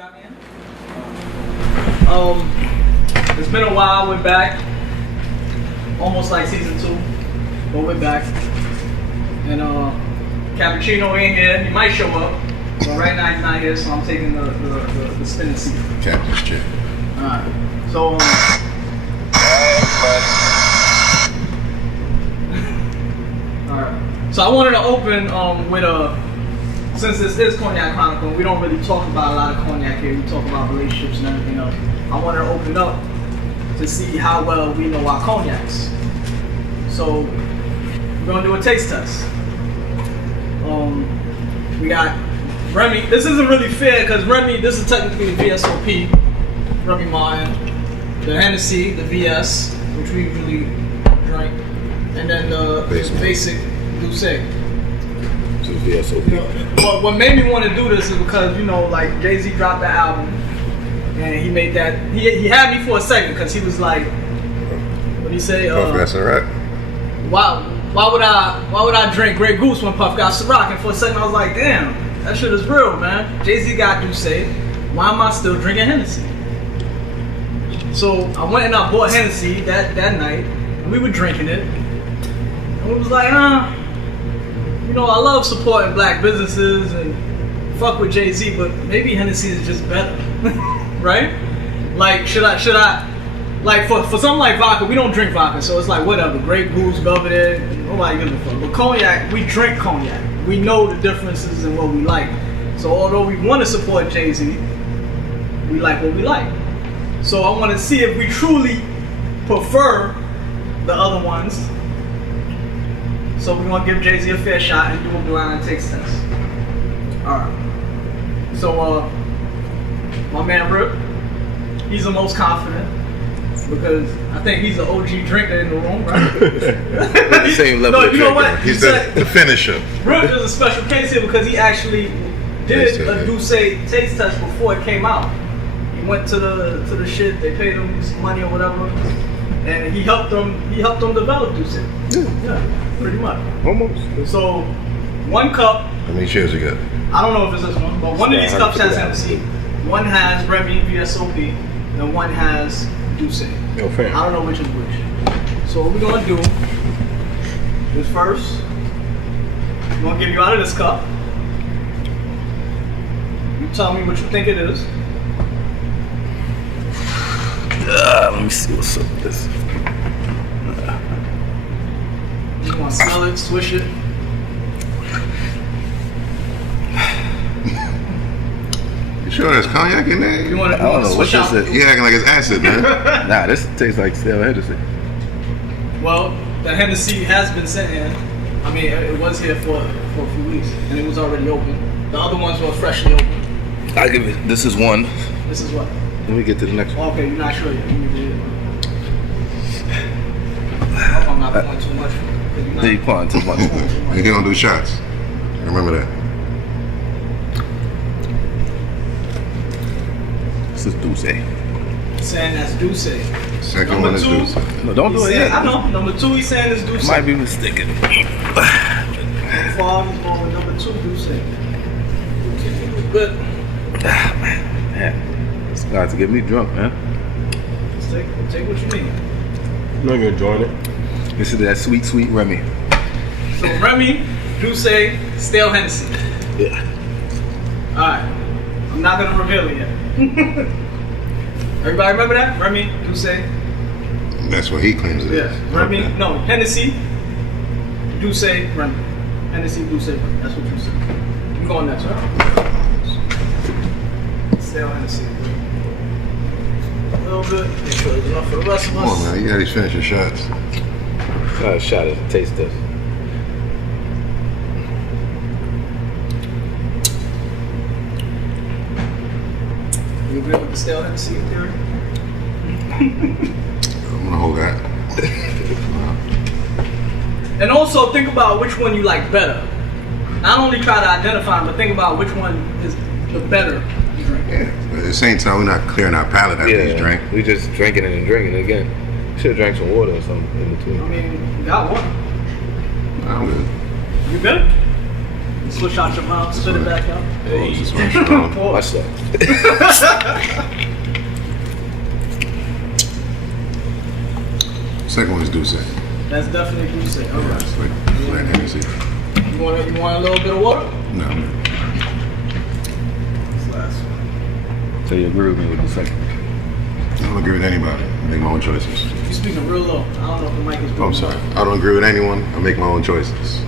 got me in? It's been a while. We're back. Almost like season 2, but we're back. And Cappuccino ain't here. He might show up, but right now he's not here, so I'm taking the spinning seat. Captain's chair. All right. So. Alright. So I wanted to open with since this is Cognac Chronicle, we don't really talk about a lot of cognac here. We talk about relationships and everything else. I wanted to open up to see how well we know our cognacs. So we're gonna do a taste test. We got Remy. This isn't really fair because Remy, this is technically the VSOP, Remy Martin, the Hennessy, the VS, which we usually drink, and then the basic Douce. To the VSOP. What made me want to do this is because, you know, like Jay-Z dropped the album and he made that, he had me for a second because he was like, what do you say? Puff got Ciroc. Why would I drink Grey Goose when Puff got Ciroc? And for a second I was like, damn, that shit is real, man. Jay-Z got Douce. Why am I still drinking Hennessy? So I went and I bought Hennessy that night and we were drinking it. And we was like, you know, I love supporting black businesses and fuck with Jay-Z, but maybe Hennessy is just better, right? Like, should I, like, for something like vodka, we don't drink vodka, so it's like, whatever, Grey Goose, Belvedere, nobody gives a fuck. But cognac, we drink cognac. We know the differences and what we like. So although we want to support Jay-Z, we like what we like. So I want to see if we truly prefer the other ones. So we're going to give Jay-Z a fair shot and do a blind taste test. Alright. So, my man Rip, he's the most confident because I think he's the OG drinker in the room, right? The same level of you know drinker. what? He's the finisher. Rip is a special case here because he actually did a Douce taste test before it came out. He went to the shit, they paid him some money or whatever, and he helped them develop Douce. Yeah, pretty much. Almost. So, 1 cup. How many shares you got? I don't know if it's this one, but one of these cups has Hennessy. One has Remy VSOP, and one has Douce. Yo, fam. I don't know which is which. So what we're gonna do is first, I'm gonna give you out of this cup. You tell me what you think it is. Let me see what's up with this. You wanna smell it, swish it. You sure there's cognac in there? You wanna I don't know. swish out? You acting like it's acid, man. Nah, this tastes like stale Hennessy. Well, the Hennessy has been sent in. I mean, it was here for a few weeks, and it was already open. The other ones were freshly open. I give it. This is one. This is what? Let me get to the next one. Okay, you're not sure yet. You did. I hope I'm not pouring too much. They pouring too much. You don't do shots. Remember that. This is Douce. Saying that's Douce. Second Number one is 2, Douce. No, don't do it yet. I know. Number 2, he's saying is Douce. I might be mistaken. Far he's going with number 2, Douce. Good. Man, it's got to get me drunk, man. Take what you need. I'm not gonna join it. This is that sweet, sweet Remy. So Remy, Douce, stale Hennessy. Yeah. Alright. I'm not gonna reveal it yet. Everybody remember that? Remy, Douce. That's what he claims it is. Yeah. Remy, no, Hennessy, Douce, Remy. Hennessy, Douce, Remy. That's what you said. I'm going next, right? Stale Hennessy. A little bit. Make sure there's enough for the rest of Come on, us. man. You gotta finish your shots. Got a shot at the taste test. You agree with the stale Hennessy theory? I'm gonna hold that. And also think about which one you like better. Not only try to identify them, but think about which one is the better drink. Yeah. But at the same time, we're not clearing our palate after each drink. We just drinking it and drinking it again. Should have drank some water or something in between. I mean, you got one. I'm good. You good? Switch out your mouth, spit it back out. Hey, This one's strong. watch that. Second one is Douce. That's definitely what you say. All right. It's like flat Hennessy. You want a little bit of water? No, I'm good. This last one. So you agree with me with the second? I don't agree with anybody. I make my own choices. You're speaking real low. I don't know if the mic is. Oh, I'm sorry. I don't agree with anyone. I make my own choices.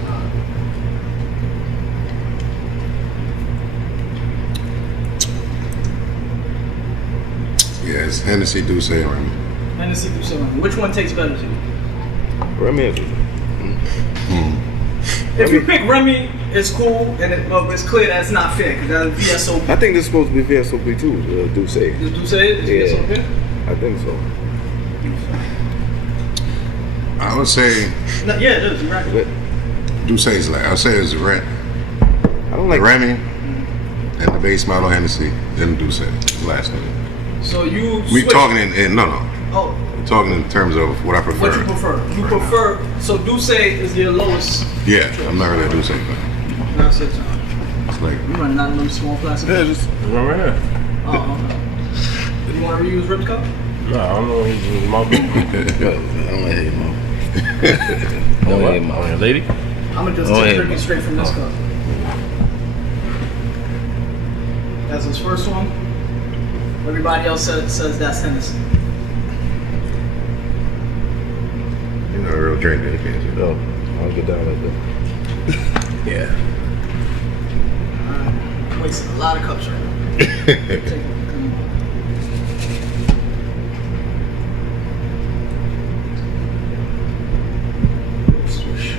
Yeah, it's Hennessy, Douce, and Remy. Hennessy, do something. Which one tastes better to you? Remy is. If you pick Remy, it's cool, and it's clear that it's not fair because that's VSOP. I think this is supposed to be VSOP too, Douce. Does Douce it? Is VSOP? I think so. I would say No, yeah, it is. You're right. But Douce is like, I'll say it's I don't like Remy and the base model Hennessy, then Douce. Last name. So you We switch- talking in no. Oh, We're talking in terms of what I prefer. what you prefer? You prefer. So Douce is your lowest. Yeah, I'm not really a Douce fan. That's it. It's like You running out of them small plastic. Yeah, just run right here. Oh, okay. You want to reuse Rip's cup? No, I don't know. He's my boy. I don't like hate mom. Oh, lady? I'm gonna just Oh, take yeah. drinking straight from this cup. That's his first one. Everybody else says that's Hennessy. you're not a real drinker, you can't do No, I'll get down like that. that. I'm wasting a lot of cups right now. Yeah. Take it. Swish.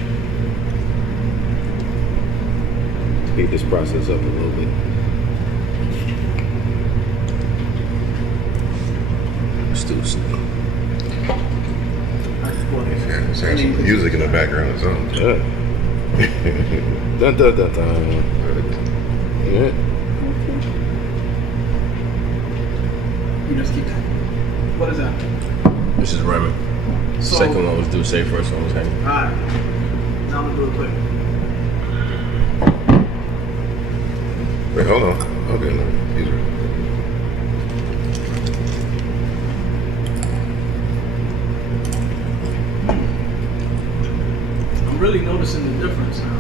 Speed this process up a little bit. Let's do this. Yeah, it's got some music in the background or something. Yeah. Dun dun dun dun. Yeah. You just keep that. What is that? This is Remy. So, Second one was Douce, first one was Henny. Alright. Now I'm gonna do it quick. Wait, hold on. Okay, no, these are. I'm really noticing the difference now.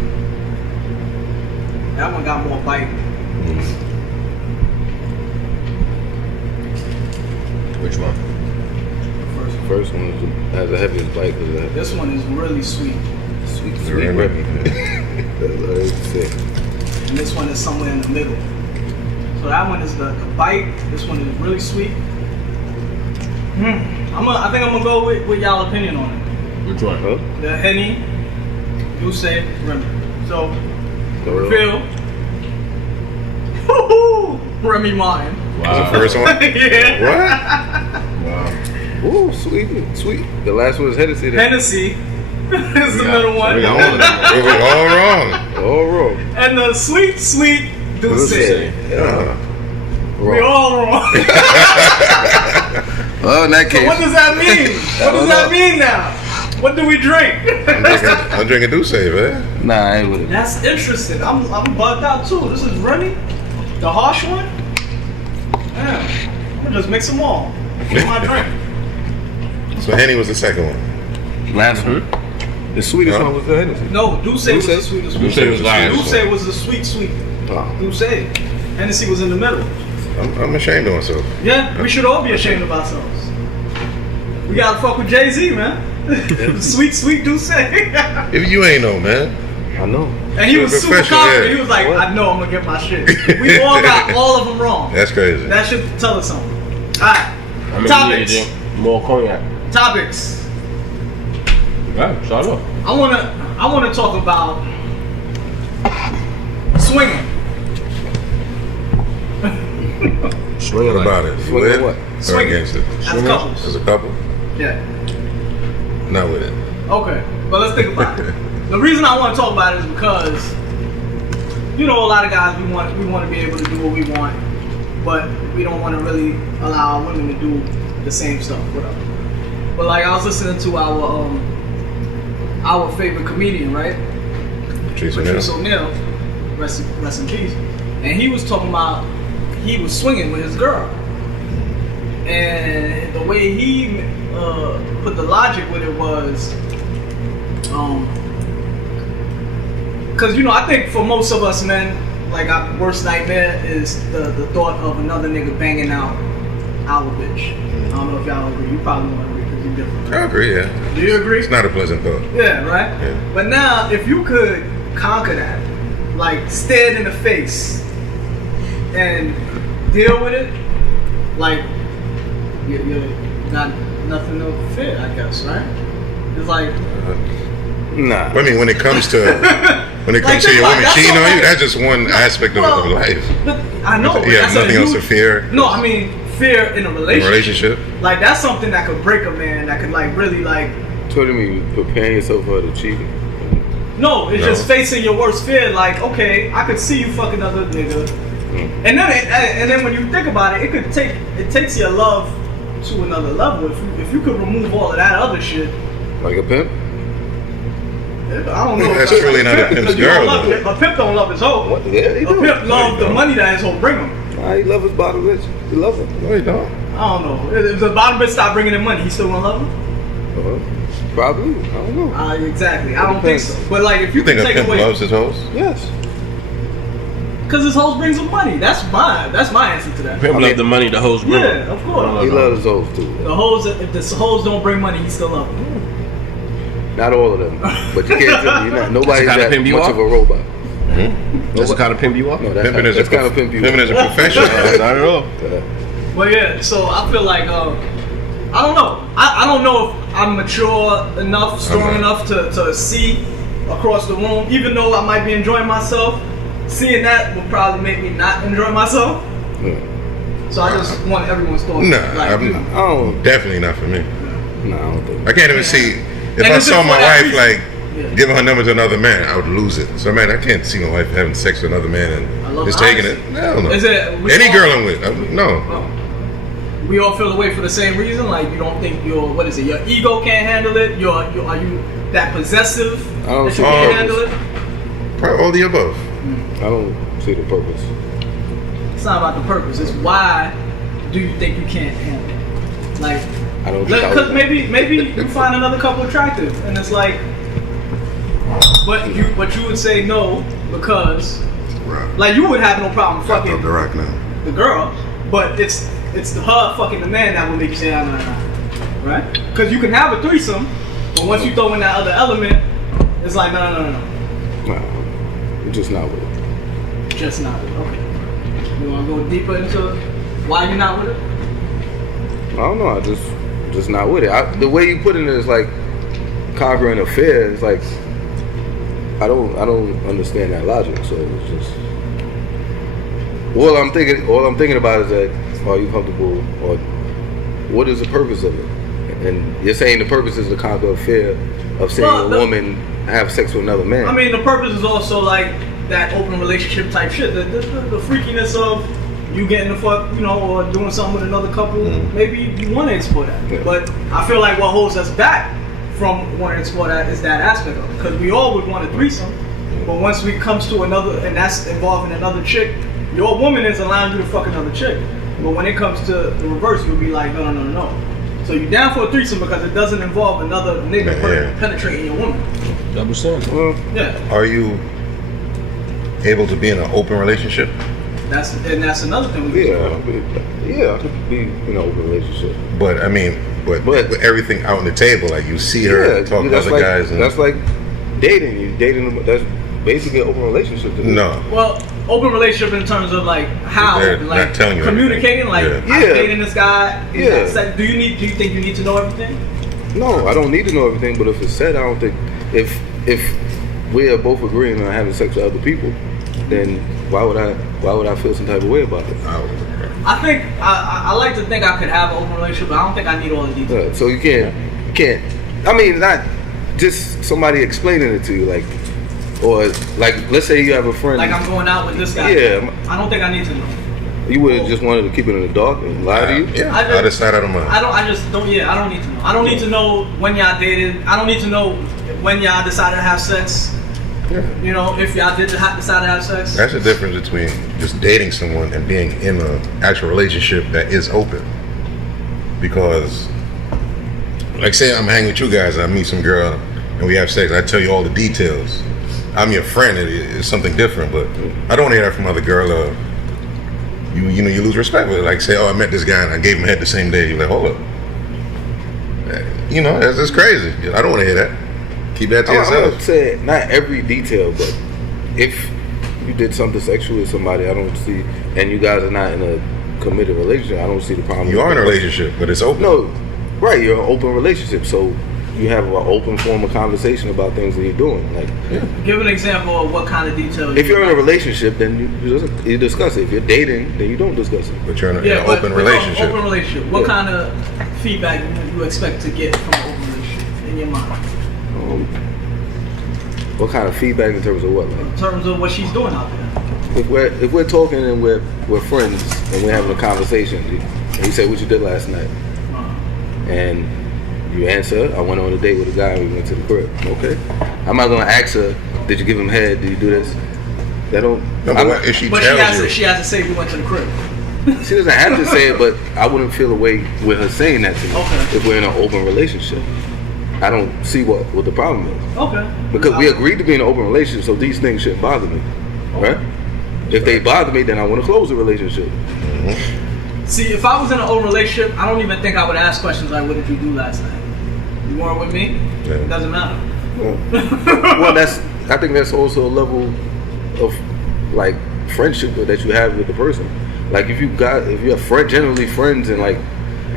That one got more bite. Which one? First. First one has the heaviest bite because of that This one is really sweet. sweet Remy. Remy. That's what I say. And this one is somewhere in the middle. So that one is the bite. This one is really sweet. I think I'm gonna go with y'all opinion on it. Which one? Huh? The Henny, Douce, Remy. So So, reveal. Woo-hoo! Remy Martin. That's the first one? Yeah. Wow. ooh, sweet. The last one is Hennessy. Hennessy is the middle one. We all wrong. All wrong. And the sweet Douce. Yeah. We all wrong. Oh, in that So case. what does that mean? What does that mean now? What do we drink? I'm drinking Douce, man. Nah, I ain't with it. That's interesting. I'm bugged out too. This is Remy, the harsh one. Yeah, I'm gonna just mix them all. Get my drink. So Henny was the second one. Last one. The sweetest Huh? one was the Hennessy. No, Douce was the sweetest one. Douce was last. Douce was the sweet. Oh. Douce. Hennessy was in the middle. I'm ashamed of myself. Yeah, we should all be ashamed of ourselves. We gotta fuck with Jay-Z, man. sweet Douce. If you ain't know, man. I know. And he was super Professional, confident. yeah. He was like, What? I know I'm gonna get my shit. We all got all of them wrong. That's crazy. That should tell us something. Alright. I mean, Topics. you drink more cognac. Topics. Yeah, start off. I wanna talk about swinging. What about it? Swing With what? or Swinging. against it? As couples. As a couple? Yeah. Not with it. Okay. But let's think about it. The reason I want to talk about it is because, you know, a lot of guys we want to be able to do what we want, but we don't want to really allow our women to do the same stuff, whatever. But like I was listening to our favorite comedian, right? Patrice Patrice O'Neal. O'Neal, rest in peace. And he was talking about he was swinging with his girl, and the way he put the logic with it was, because I think for most of us men, like our worst nightmare is the thought of another nigga banging out our bitch. I don't know if y'all agree. You probably won't agree because you're different. Right? I agree, yeah. Do you agree? It's not a pleasant thought. Yeah, right? Yeah. But now, if you could conquer that, like stare it in the face and deal with it, like you got nothing to fear, I guess, right? It's like Nah. I mean, when it comes to Like, your woman that's cheating on okay. you, that's just one aspect of life. But I know. You have nothing else to fear. No, I mean fear in a In a relationship. relationship. Like that's something that could break a man. That could like really like. So what do you mean, preparing yourself for the cheating? No, it's No. just facing your worst fear. Like, okay, I could see you fucking another nigga, and then when you think about it, it takes your love to another level. If you could remove all of that other shit, Like a pimp? I don't know. That's if truly not a pimp's because you don't girl, love though. A pimp don't love his hoe. What? Yeah, he A do. pimp love the money that his hoe bring him. Nah, he love his bottom bitch. He love her. No, you don't. I don't know. If the bottom bitch stop bringing him money, he still gonna love him? Probably. I don't know. Exactly. I don't think so. But like, if You think a take pimp away, loves his hoes? Yes. because his hoes brings him money. That's my answer to that. Pimp love the money the hoes bring. Yeah, of course. He loves his hoes too. The hoes, if the hoes don't bring money, he still love them. Not all of them, but you can't. Nobody's That's the kind of that pimp you much are? of a robot. That's the kind of pimp you are? No, that's Pimping is that's kind of pimp you. Pimping is a profession. Not at all. But yeah, so I feel like I don't know. I don't know if I'm mature enough, strong enough to see across the room. Even though I might be enjoying myself, seeing that would probably make me not enjoy myself. So I just want everyone's thoughts. Nah, like, I'm I don't. definitely not for me. No, I don't think. I can't even see if And I is it saw for my that wife reason? like Yeah. giving her number to another man, I would lose it. So man, I can't see my wife having sex with another man I and love just the taking honesty. it. Hell no. Is it Any girl I'm with, no. We all feel the way for the same reason. Like you don't think your ego can't handle it. Are you that possessive I don't that you see can't the handle it? Probably all the above. I don't see the purpose. It's not about the purpose. It's why do you think you can't handle it? Like, I don't think I because would. maybe you find another couple attractive, and it's like, but you would say no because Right. like you would have no problem Got fucking the rock now. the girl, but it's her fucking the man that will make you say nah, right? Because you can have a threesome, but once you throw in that other element, it's like no. Nah, I'm just not with it. Just not with it. Okay. You want to go deeper into why you're not with it? I don't know. I just not with it. The way you put it is like conquering a fear. It's like I don't understand that logic. So it's just all I'm thinking about is that are you comfortable or what is the purpose of it? And you're saying the purpose is to conquer a fear of seeing a woman have sex with another man. I mean, the purpose is also like that open relationship type shit. The freakiness of you getting the fuck, or doing something with another couple. Maybe you want to explore that. Yeah. But I feel like what holds us back from wanting to explore that is that aspect of it. Because we all would want a threesome. But once we comes to another, and that's involving another chick, your woman is allowing you to fuck another chick. But when it comes to the reverse, you'll be like, no. So you're down for a threesome because it doesn't involve another nigga penetrating your woman. Double standard. well, Yeah. Are you able to be in an open relationship? That's another thing we I could be in an open relationship. But I mean, but But- with everything out on the table, like you see her talk to that's other like, guys. And, that's like dating. You dating them. That's basically an open relationship. To me. no. Well, open relationship in terms of like how, They're like not telling you communicating. Like everything. I'm Yeah. dating this guy. he's Yeah. got sex. Do you think you need to know everything? No, I don't need to know everything. But if it's said, I don't think if we are both agreeing on having sex with other people, then why would I feel some type of way about it? I think I like to think I could have an open relationship, but I don't think I need all the details. So you can't. I mean, not just somebody explaining it to you, like, or like, let's say you have a friend. Like I'm going out with this guy. Yeah. I don't think I need to know. You would have just wanted to keep it in the dark and lie to you. Yeah, I just- out of sight, out of mind. I just don't. Yeah, I don't need to know. I don't need to know when y'all dated. I don't need to know when y'all decided to have sex. Yeah. You know, if y'all did decide to have sex. That's the difference between just dating someone and being in an actual relationship that is open. Because, like, say I'm hanging with you guys, I meet some girl and we have sex, I tell you all the details. I'm your friend, it's something different, but I don't want to hear that from other girl. You know, you lose respect with it. Like, say, oh, I met this guy and I gave him head the same day. You're like, hold up. You know, that's crazy. I don't want to hear that. Keep that to yourself. I would say not every detail, but if you did something sexual with somebody, I don't see, and you guys are not in a committed relationship, I don't see the problem. You are in a relationship, but it's open. No, right, you're in an open relationship, so you have an open form of conversation about things that you're doing. Like, give an example of what kind of details. if you're in a relationship, then you discuss it. If you're dating, then you don't discuss it. But you're in an open relationship. Open relationship. What kind of feedback do you expect to get from an open relationship in your mind? What kind of feedback in terms of what? Like? In terms of what she's doing out there. If we're talking and we're friends and we're having a conversation, and you say what you did last night, and you answer, I went on a date with a guy and we went to the crib. Okay, I'm not gonna ask her, did you give him head? Did you do this? That don't. No, but if she tells you, she has to say we went to the crib. She doesn't have to say it, but I wouldn't feel a way with her saying that to me. Okay. If we're in an open relationship, I don't see what the problem is. Okay. Because we agreed to be in an open relationship, so these things shouldn't bother me, right? If they bother me, then I want to close the relationship. Mm-hmm. See, if I was in an open relationship, I don't even think I would ask questions like, "What did you do last night? You weren't with me? Yeah. It doesn't matter." Well, I think that's also a level of like friendship that you have with the person. Like if you're generally friends and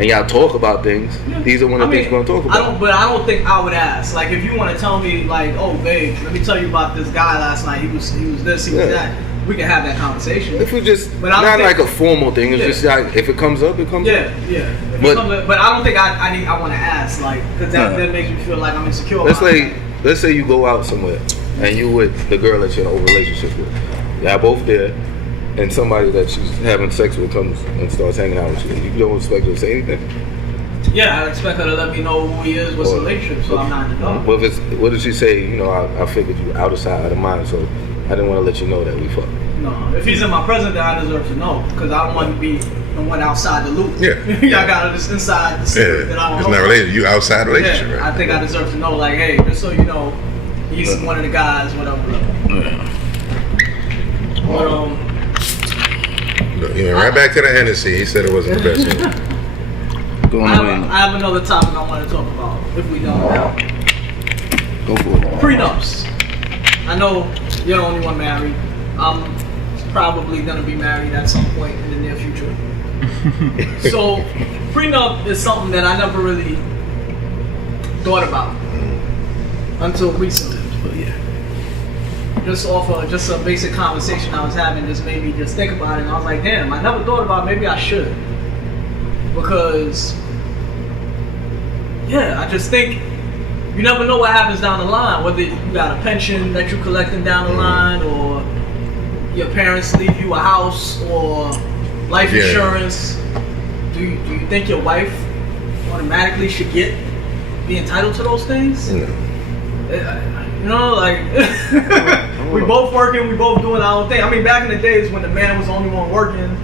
y'all talk about things, these are one of the things you're gonna talk about. I don't think I would ask. Like if you want to tell me like, "Oh, babe, let me tell you about this guy last night. He was this, he was that." We can have that conversation. If we just not like a formal thing, it's just like if it comes up, it comes up. Yeah. But I don't think I want to ask because that makes me feel like I'm insecure. Let's say you go out somewhere and you with the girl that you're in a relationship with. Y'all both there, and somebody that she's having sex with comes and starts hanging out with you. You don't expect her to say anything. Yeah, I expect her to let me know who he is, what's the relationship, so I'm not in the dark. Well, what did she say? You know, I figured you out of sight, out of mind, so I didn't want to let you know that we fucked. No, if he's in my presence, then I deserve to know, because I don't want to be the one outside the loop. Yeah. Y'all got this inside the secret that I don't know. It's not related. You outside the relationship, right? I think I deserve to know, like, hey, just so you know, he's one of the guys, whatever. But, he went right back to the Hennessy. He said it wasn't the best. I have another topic I want to talk about, if we don't now. Go for it. Prenups. I know you're the only one married. I'm probably going to be married at some point in the near future. So, prenup is something that I never really thought about until recently. But yeah. Just off of just a basic conversation I was having just made me just think about it. And I was like, damn, I never thought about it. Maybe I should. Because, yeah, I just think you never know what happens down the line. Whether you got a pension that you're collecting down the line, or your parents leave you a house, or life insurance. Do you think your wife automatically should be entitled to those things? No. You know, like we both working, we both doing our own thing. I mean, back in the days when the man was the only one working,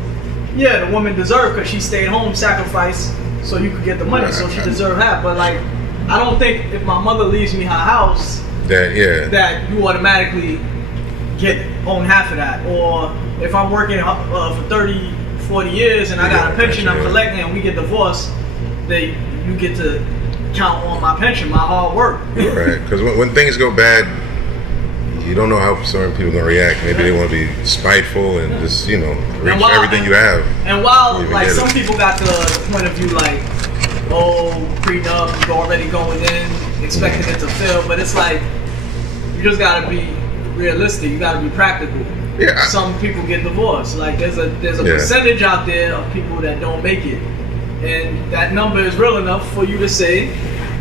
yeah, the woman deserved because she stayed home, sacrificed, so you could get the money, so she deserved half. But like, I don't think if my mother leaves me her house, that you automatically own half of that. Or if I'm working for 30, 40 years and I got a pension I'm collecting and we get divorced, then you get to count on my pension, my hard work. Right, because when things go bad, you don't know how certain people are going to react. Maybe they want to be spiteful and just, reach everything you have. And while, like, some people got the point of view, like, oh, prenup, you're already going in, expecting it to fail, but it's like, you just got to be realistic. You got to be practical. Yeah. Some people get divorced. Like, there's a percentage out there of people that don't make it. And that number is real enough for you to say,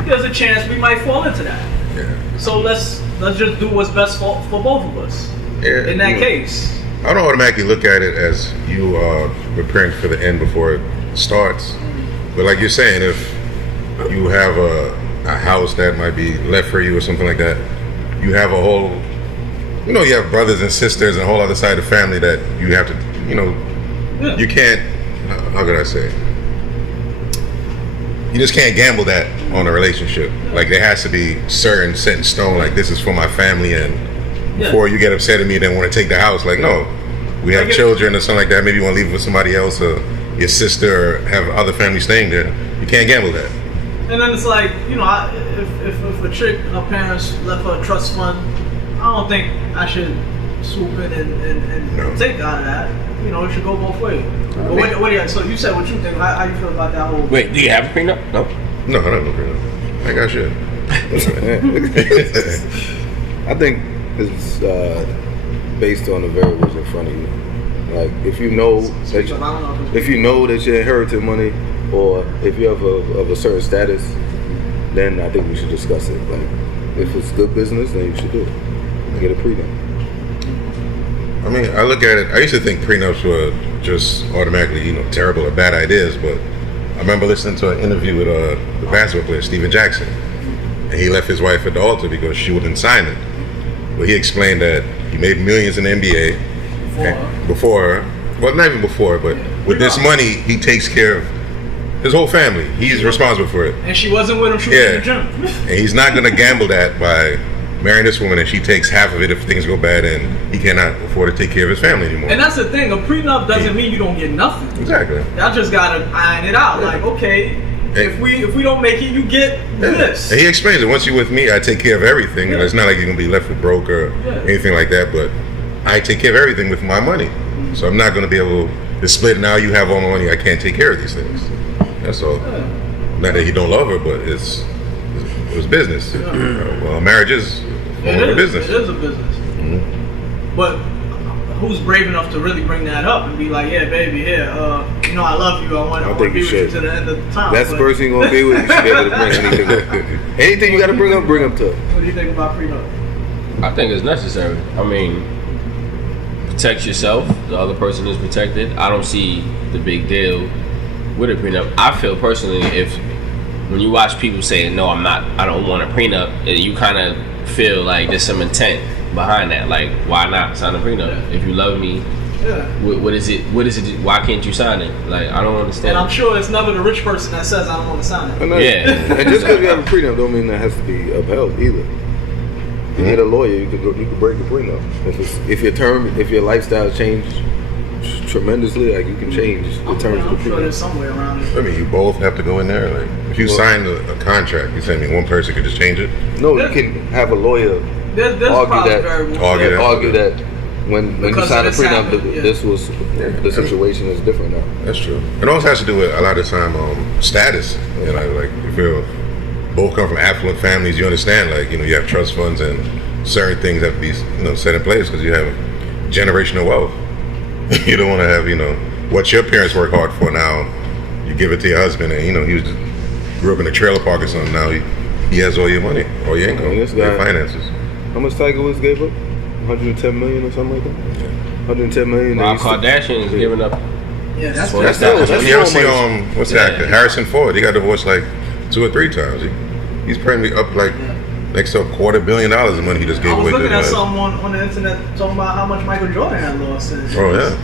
there's a chance we might fall into that. Yeah. So let's just do what's best for both of us. Yeah. In that case. I don't automatically look at it as you are preparing for the end before it starts. But like you're saying, if you have a house that might be left for you or something like that, you have a whole you know, you have brothers and sisters and a whole other side of the family that you have to, you know, you can't, how could I say? You just can't gamble that on a relationship. Like, there has to be certain set in stone, like, this is for my family, and before you get upset at me and then want to take the house, like, no, we have children or something like that, maybe you want to leave it with somebody else, or your sister, or have other family staying there. You can't gamble that. And then it's like, you know, if a chick, her parents left her a trust fund, I don't think I should swoop in and take out of that. You know, it should go both ways. But what do you, so you said what you think. How you feel about that whole... Wait, do you have a prenup? No. No, I don't know prenup. I think I should. I think it's based on the variables in front of you. Like, if you know that you're inheriting money, or if you're of a certain status, then I think we should discuss it. Like, if it's good business, then you should do it. Get a prenup. I mean, I look at it, I used to think prenups were just automatically, you know, terrible or bad ideas, but I remember listening to an interview with the basketball player, Steven Jackson, and he left his wife at the altar because she wouldn't sign it. But he explained that he made millions in the NBA before, well, not even before, but with this money, he takes care of his whole family. He's responsible for it. And she wasn't with him, she was in the gym. And he's not going to gamble that by marrying this woman and she takes half of it if things go bad and he cannot afford to take care of his family anymore. And that's the thing, a prenup doesn't mean you don't get nothing. Exactly. Y'all just gotta iron it out. Like, okay, if we don't make it, you get this. And he explains it. Once you're with me, I take care of everything. And it's not like you're gonna be left with broke or anything like that, but I take care of everything with my money. So I'm not gonna be able to split. Now you have all my money, I can't take care of these things. That's all. Not that he don't love her, but it's business. Well, marriage is a business. It is a business. But who's brave enough to really bring that up and be like, yeah, baby, you know, I love you. I want to be with you to the end of the time. That's the person you're gonna be with. You should be able to bring anything up. Anything you got to bring up to it. What do you think about prenup? I think it's necessary. I mean, protect yourself. The other person is protected. I don't see the big deal with a prenup. I feel personally, when you watch people saying, no, I don't want a prenup, you kind of feel like there's some intent behind that. Like, why not sign a prenup? If you love me, what is it? Why can't you sign it? Like, I don't understand. And I'm sure it's never the rich person that says I don't want to sign it. And just because you have a prenup don't mean that has to be upheld either. If you get a lawyer, you could break the prenup. If your lifestyle changed tremendously, like, you can change the terms of the prenup. I'm sure there's some way around it. I mean, you both have to go in there. Like, if you sign a contract, you saying one person could just change it? No, you can have a lawyer argue that when you sign a prenup, this was the situation is different now. That's true. It also has to do with a lot of time status. You know, like, if you both come from affluent families, you understand, like, you know, you have trust funds and certain things have to be, you know, set in place because you have generational wealth. You don't want to have, you know, what your parents work hard for now, you give it to your husband, and, you know, grew up in a trailer park or something. Now he has all your money, all your income, your finances. How much Tiger Woods gave up? 110 million or something like that? Yeah. 110 million. Rob Kardashian is giving up. Yeah, that's you ever see what's that? Harrison Ford. He got divorced like 2 or 3 times. He's probably up like next to $250 million in money he just gave away. I was looking at something on the internet talking about how much Michael Jordan had lost. Oh yeah.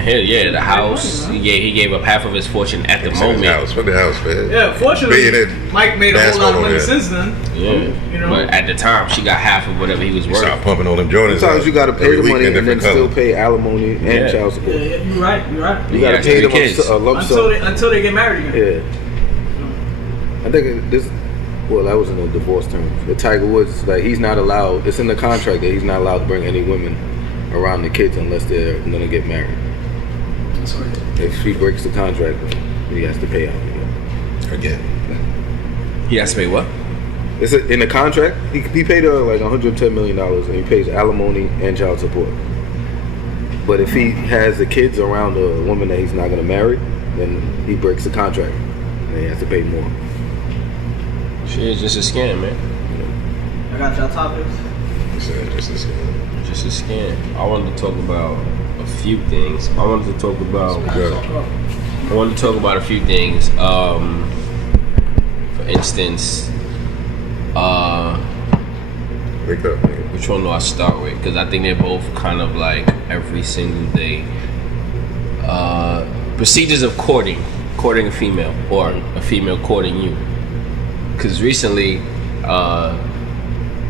Hell yeah, the house. He gave up half of his fortune at the moment. Fuck the house, man. Yeah, fortunately, Mike made a whole lot of money since then. Yeah. You know, but at the time, she got half of whatever he was worth. Start pumping all them Jordans. Sometimes you got to pay the money and then still pay alimony and child support. Yeah, you're right. You got to pay them a lump sum until they get married again. Yeah. I think this. Well, that was in the divorce terms. But Tiger Woods, like, he's not allowed. It's in the contract that he's not allowed to bring any women around the kids unless they're gonna get married. That's right. If she breaks the contract, he has to pay out again. He has to pay what? It's in the contract. He paid her like $110 million, and he pays alimony and child support. But if he has the kids around a woman that he's not gonna marry, then he breaks the contract, and he has to pay more. Shit, it's just a scam, man. I got y'all topics. Just a scam. Just a scam. I wanted to talk about a few things. I wanted to talk about a few things. For instance, wake up, man. which one do I start with? Because I think they're both kind of like every single day. Procedures of courting a female, or a female courting you. Because recently,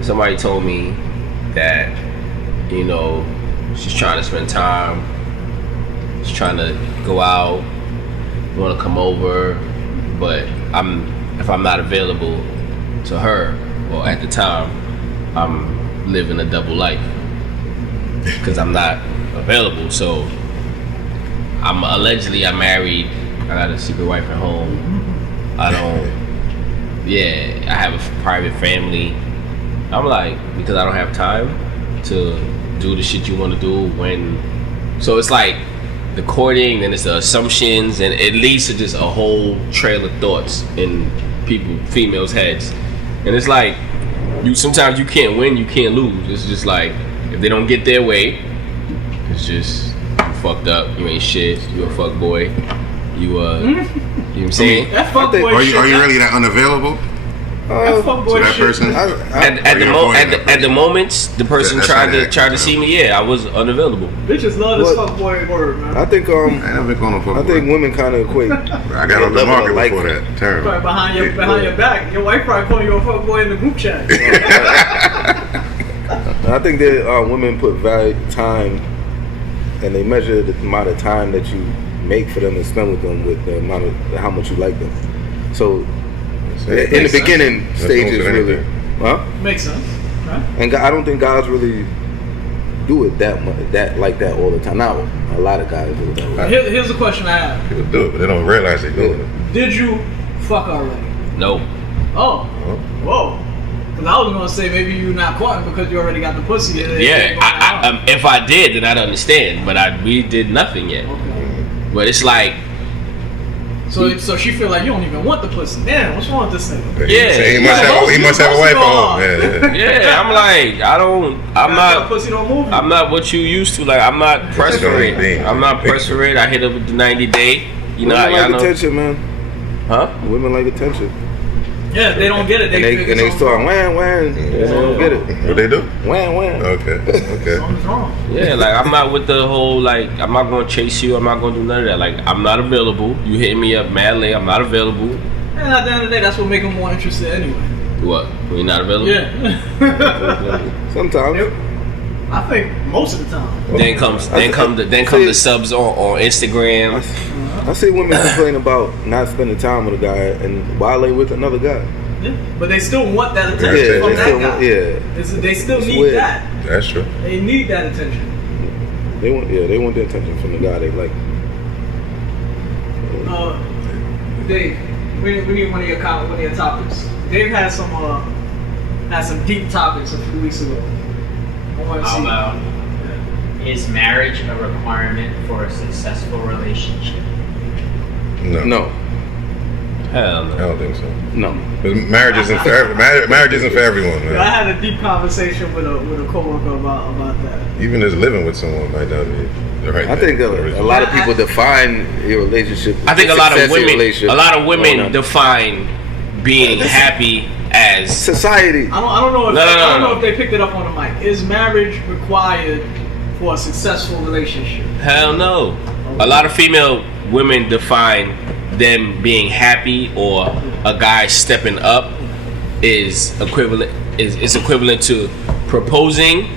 somebody told me that, you know, she's trying to spend time, she's trying to go out, want to come over, but if I'm not available to her, or at the time, I'm living a double life because I'm not available. So I'm married, I got a secret wife at home, I have a private family. I'm like, because I don't have time to do the shit you want to do when, so it's like the courting, then it's the assumptions, and it leads to just a whole trail of thoughts in females' heads. And it's like, sometimes you can't win, you can't lose. It's just like, if they don't get their way, it's just, you fucked up, you ain't shit, you a fuck boy, you know what I'm saying? That fuck boy Are shit, you really that unavailable? That fuck boy To that shit. person? At the moments the person tried to see me, I was unavailable. Bitches love this fuck boy word, man. I think I ain't never been calling fuck I think women kind of equate. I got on the market before that term. Probably behind your back, your wife probably calling you a fuck boy in the group chat. I think that women put value time, and they measure the amount of time that you make for them and spend with them with the amount of how much you like them. So in the beginning stages, really, Makes sense, right? And I don't think guys really do it that much, like that all the time. Now a lot of guys do it that way. Here's the question I have. People do it, but they don't realize they're doing it. Did you fuck already? No. Oh, whoa. Because I was gonna say maybe you're not caught because you already got the pussy. Yeah, if I did, then I'd understand. But we did nothing yet. Okay. But it's like, so she feel like you don't even want the pussy. Damn, what's wrong with this thing? He must have a wife at home. Yeah, I'm like, Pussy don't move. I'm not what you used to. Like, I'm not pressed for it. I'm not pressed for it. I hit up with the 90 day. You know, Women I like attention, man. Huh? Women like attention. Yeah, they don't get it. They start wham. They don't get it. What they do? Wham. Okay. Something's wrong. Yeah, like, I'm not with the whole, like, I'm not going to chase you. I'm not going to do none of that. Like, I'm not available. You hitting me up mad late. I'm not available. And at the end of the day, that's what make them more interested anyway. What? When you're not available? Yeah. Sometimes. I think most of the time. Then come the subs on Instagram. I see women complain about not spending time with a guy and while they with another guy. Yeah. But they still want that attention from that guy. They still need weird. that. That's true. They need that attention. They want the attention from the guy they like. Dave, we need one of your topics. Dave had some deep topics a few weeks ago. How about, is marriage a requirement for a successful relationship? No. Hell I no. don't think so. No. Marriage isn't for everyone, man. I had a deep conversation with a coworker about that. Even just living with someone might not be the right I thing. think a lot of people define your relationship. I think a lot of women on define being happy as society. I don't know if I don't know if they picked it up on the mic. Is marriage required for a successful relationship? Hell no. A lot of female women define them being happy or a guy stepping up is equivalent to proposing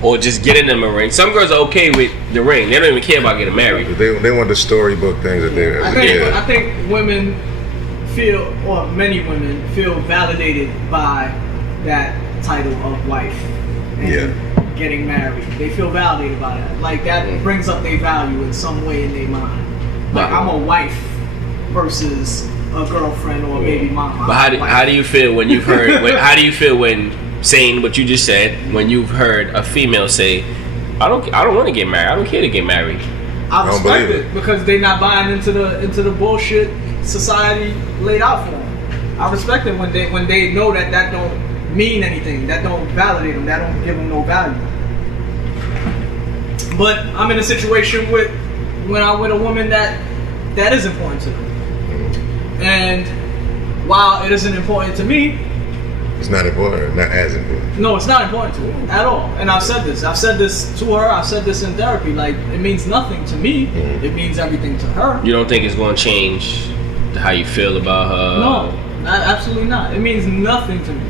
or just getting them a ring. Some girls are okay with the ring. They don't even care about getting married. They want the storybook things that they. I think women feel, or many women feel validated by that title of wife. And getting married. They feel validated by that. Like that brings up their value in some way in their mind. Like I'm a wife versus a girlfriend or a baby mama. But how do you feel when you've heard? How do you feel when saying what you just said? When you've heard a female say, "I don't want to get married. I don't care to get married." I respect it because they're not buying into the bullshit society laid out for them. I respect it when they know that don't mean anything, that don't validate them, that don't give them no value. But I'm in a situation with a woman that is important to them. And while it isn't important to me, It's not important, not as important. No, it's not important to her at all. And I've said this. I've said this to her. I've said this in therapy. Like, it means nothing to me. Mm-hmm. It means everything to her. You don't think it's going to change how you feel about her? No, absolutely not. It means nothing to me.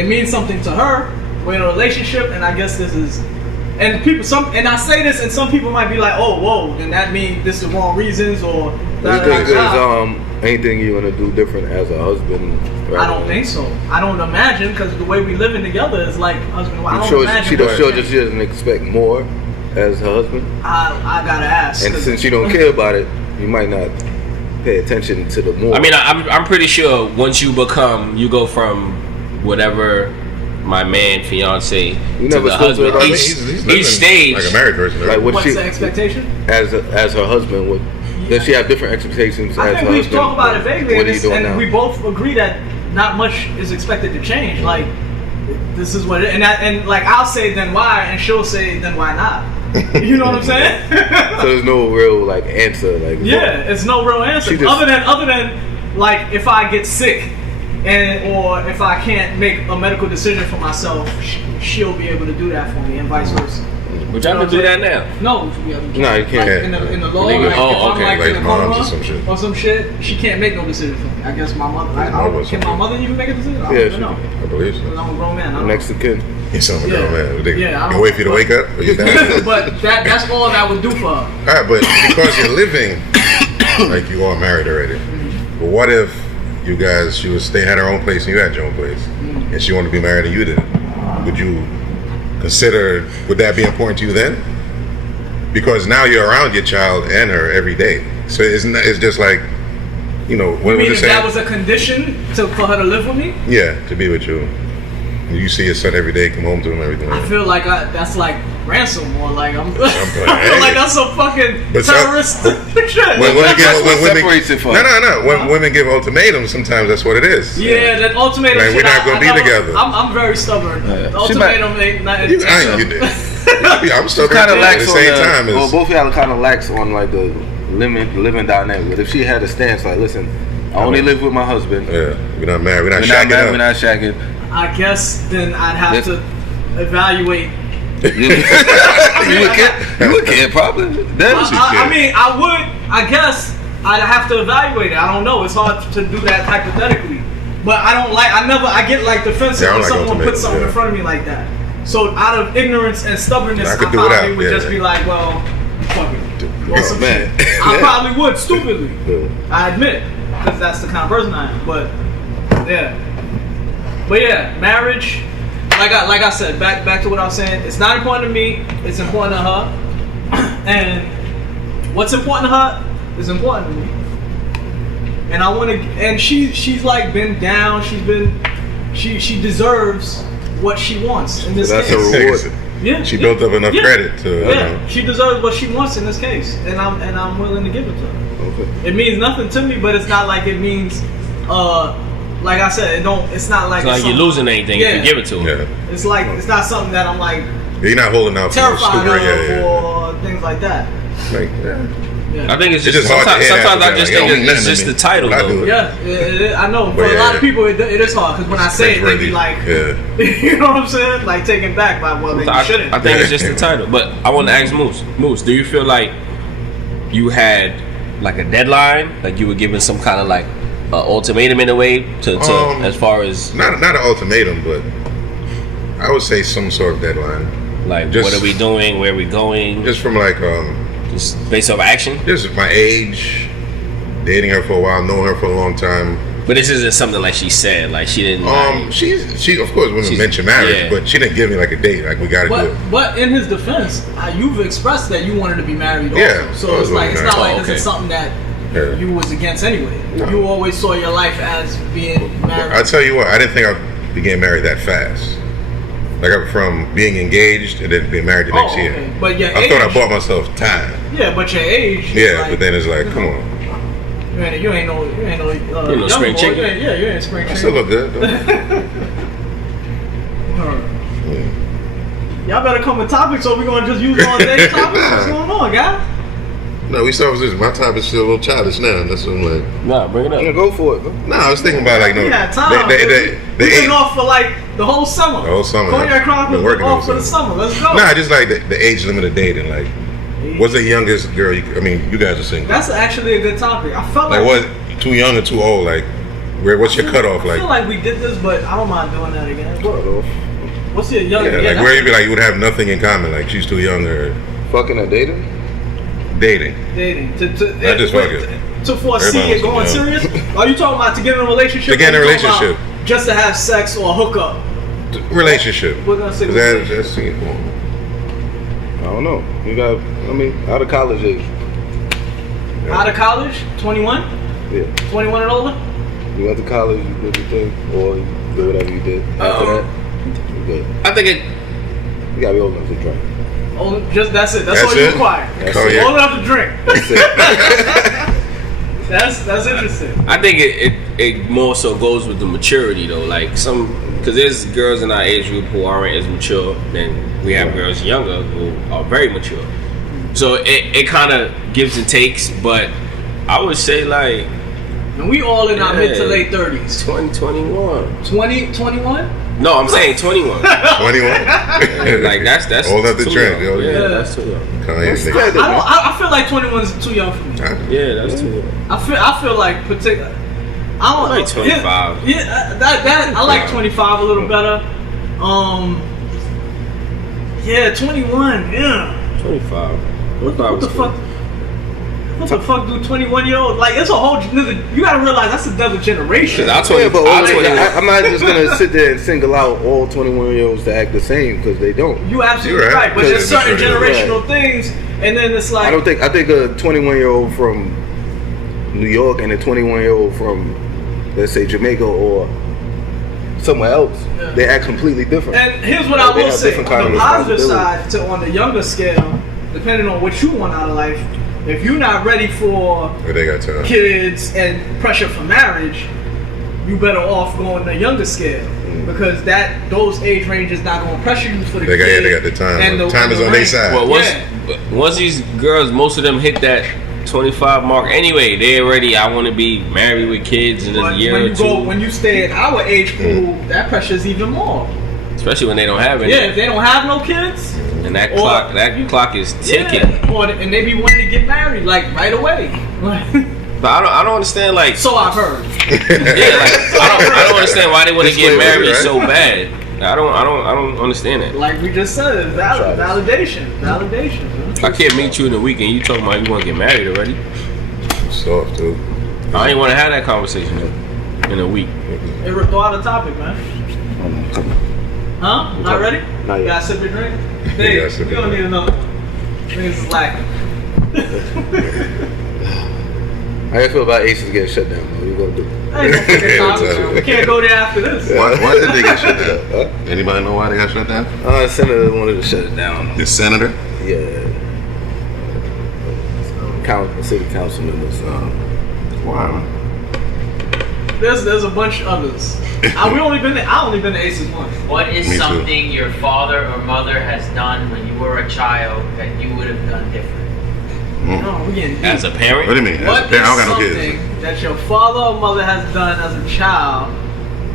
It means something to her. We're in a relationship, and I guess this is. And people, and I say this, and some people might be like, "Oh, whoa, then that means this is the wrong reasons," or. Do you think there's anything you're gonna do different as a husband? I don't think so. I don't imagine, because the way we living together is like husband. I don't imagine. She doesn't expect more as her husband. I gotta ask. And since you don't care about it, you might not pay attention to the more. I mean, I'm pretty sure once you go from whatever my man, fiance, to the husband. Each stage, like a married person. Like what's the expectation? As her husband, does she have different expectations as her husband? I think we talk about it vaguely, and now? we both agree that not much is expected to change. Like, this is what it is. And like, I'll say then why, and she'll say then why not. You know what I'm saying? So there's no real like answer. Like, it's no real answer other than like if I get sick. Or if I can't make a medical decision for myself, she'll be able to do that for me, and vice versa. But y'all can do that now. No, you can't. Like in the law, like if I'm like in a coma or some shit, she can't make no decision for me. I guess my mother. Can my mother even make a decision? I don't know. I believe so. Because I'm a grown man. Next to kin. You're a grown man. Yeah, you wait for you to wake up. Or you but that's all that would do for her. All right, but because you're living like you are married already, but what if you guys, she had her own place and you had your own place, and she wanted to be married and you didn't? Would you consider, would that be important to you then? Because now you're around your child and her every day, so it's just like, you know, what was it saying? That was a condition for her to live with me? Yeah, to be with you. You see your son every day, come home to him, everything. I feel like that's like ransom, or like I feel hey. like that's a fucking terrorist shit. When women give ultimatums, sometimes that's what it is. Yeah, that ultimatum. Like, we're not gonna be together. I'm very stubborn. The ultimatum ain't not. I'm stubborn kind of too, lax at the same time. Well, both of y'all are kind of lax on like the living dynamic. But if she had a stance like, listen, I only live with my husband. Yeah, we're not married. We're not shacking. I guess then I'd have to evaluate. You would care probably. I mean, I would. I guess I'd have to evaluate it. I don't know. It's hard to do that hypothetically. But I don't like. I get like defensive when someone puts something in front of me like that. So out of ignorance and stubbornness, I probably would just be like, well, fuck it. Or some shit. I probably would stupidly. I admit, because that's the kind of person I am. But yeah, marriage. Like I said, back to what I was saying. It's not important to me. It's important to her. And what's important to her is important to me. And I want to. And she's like been down. She deserves what she wants in this case. That's a reward. Yeah. She built up enough credit to. She deserves what she wants in this case, and I'm willing to give it to her. Okay. It means nothing to me, but it's not like it means. Like I said, it's not like you're losing anything if you give it to him. Yeah. It's like it's not something that I'm like you're not holding out terrified of or things like that. Like, I think it's just sometimes I just think it's just the title though. Yeah, I know. For a lot of people, it is hard because when I say it, they be like, you know what I'm saying? Like taken back by they shouldn't. I think it's just the title. But I want to ask Moose, do you feel like you had like a deadline, like you were given some kind of like ultimatum in a way to as far as not an ultimatum, but I would say some sort of deadline. Like, what are we doing? Where are we going? Just from like just based off action. Just my age, dating her for a while, knowing her for a long time. But this isn't something like she said. Like she didn't. She of course wouldn't mention marriage, but she didn't give me like a date. Like we got to do it. But in his defense, you've expressed that you wanted to be married. Yeah. Also. So it's like it's not like this is something that. Yeah. You was against anyway. No. You always saw your life as being married. I tell you what, I didn't think I'd be getting married that fast. Like from being engaged and then being married the next year. But your I thought I bought myself time. Yeah, but your age. Yeah, but then it's like, come on. You ain't no spring chicken. Yeah, you ain't spring chicken. I still look good though. Y'all better come with topics, or we gonna just use all day topics. What's going on, guys? No, we start with this. My topic is still a little childish now. That's what I'm like. Nah, bring it up. Yeah, go for it. Bro. Nah, I was thinking about like, no. We had time. We've We've been off for like the whole summer. The whole summer. Cognac Chronicles Been working off on for the summer. Let's go. Nah, just like the age limit of dating. Like, what's the youngest girl? You guys are single. That's actually a good topic. I felt Like, what? Too young or too old? Like, what's your cutoff? I Like, feel like we did this, but I don't mind doing that again. What's your young? yeah, like where you be like you would have nothing in common. Like she's too young or Fucking or dating? dating. Dating to Not just fucking. to foresee Everybody it going wants to know. serious. Are you talking about to get in a relationship? To get in a or you talking relationship. about just to have sex or hook up? Relationship. We're gonna say 'Cause that's I don't know. You got, out of college age. Out of college, 21, Yeah. 21 and older. You went to college, you did your thing, or you did whatever you did. After that, you good. I think it. You gotta be old enough to drink. Oh, just that's it. That's all That's you it? require. That's Oh, it. yeah. Old enough to drink. That's it. That's interesting. I think it more so goes with the maturity though. Like because there's girls in our age group who aren't as mature, then we have girls younger who are very mature. So it kind of gives and takes, but I would say like And we all in our mid to Yeah. late 30s. 2021. 20, 21? No, I'm saying 21. 21. Like that's Old enough to too drink, young. yo. Yeah, Yeah. that's too young. Kanye nigga. I feel like 21 is too young for me. Yeah, that's too young. I feel like particular. I don't Like 25. Yeah, that I like 25 a little better. Yeah, 21. Yeah. 25. What the fuck? What the fuck do 21-year-olds like? It's a whole. You gotta realize that's another generation. Cause I Yeah, but I I'm not just gonna sit there and single out all 21-year-olds to act the same because they don't. You absolutely You're right. right, but there's certain You're generational things, and then it's like I think a 21-year-old from New York and a 21-year-old from, let's say, Jamaica or somewhere else, Yeah. they act completely different. And here's what Like, I they will have say: different on kind the of positive responsibility. side, on the younger scale, depending on what you want out of life, if you're not ready for But they got time. kids and pressure for marriage, you better off going the younger scale because those age ranges not going to pressure you for the They got, kid. they got the time. and Time is on their range. side. Well, Yeah. once these girls, most of them hit that 25 mark anyway. They already, I want to be married with kids in But a year when or you two. when you stay at our age pool, that pressure is even more. Especially when they don't have any. Yeah, if they don't have no kids, And that Or- clock is ticking. yeah, and they be wanting to get married like right away. But I don't understand like So I've heard. yeah, like I don't understand why they want to get Disclaimer, married right? so bad. I don't understand it. Like we just said, it's validation. Man. I can't meet you in a week and you talking about you want to get married already. Soft too. I ain't want to have that conversation in a week. Hey, Rick, throw out a topic, man. Huh? Not ready? Not yet. You gotta sip your drink? You Hey, gotta sip we your don't need drink. another. Niggas is lacking. How you feel about Aces getting shut down? What you gonna do? Hey, don't forget college, man. We can't go there after this. Why did they get shut down? Anybody know why they got shut down? Senator wanted to shut it down. The senator. Yeah. City councilman was. Wow. There's a bunch of others. I only been to Aces once. What is Me too. something your father or mother has done when you were a child that you would have done different? No, we getting deep. As a parent, What do you mean? What As a parent, I is don't got no something kids. that your father or mother has done as a child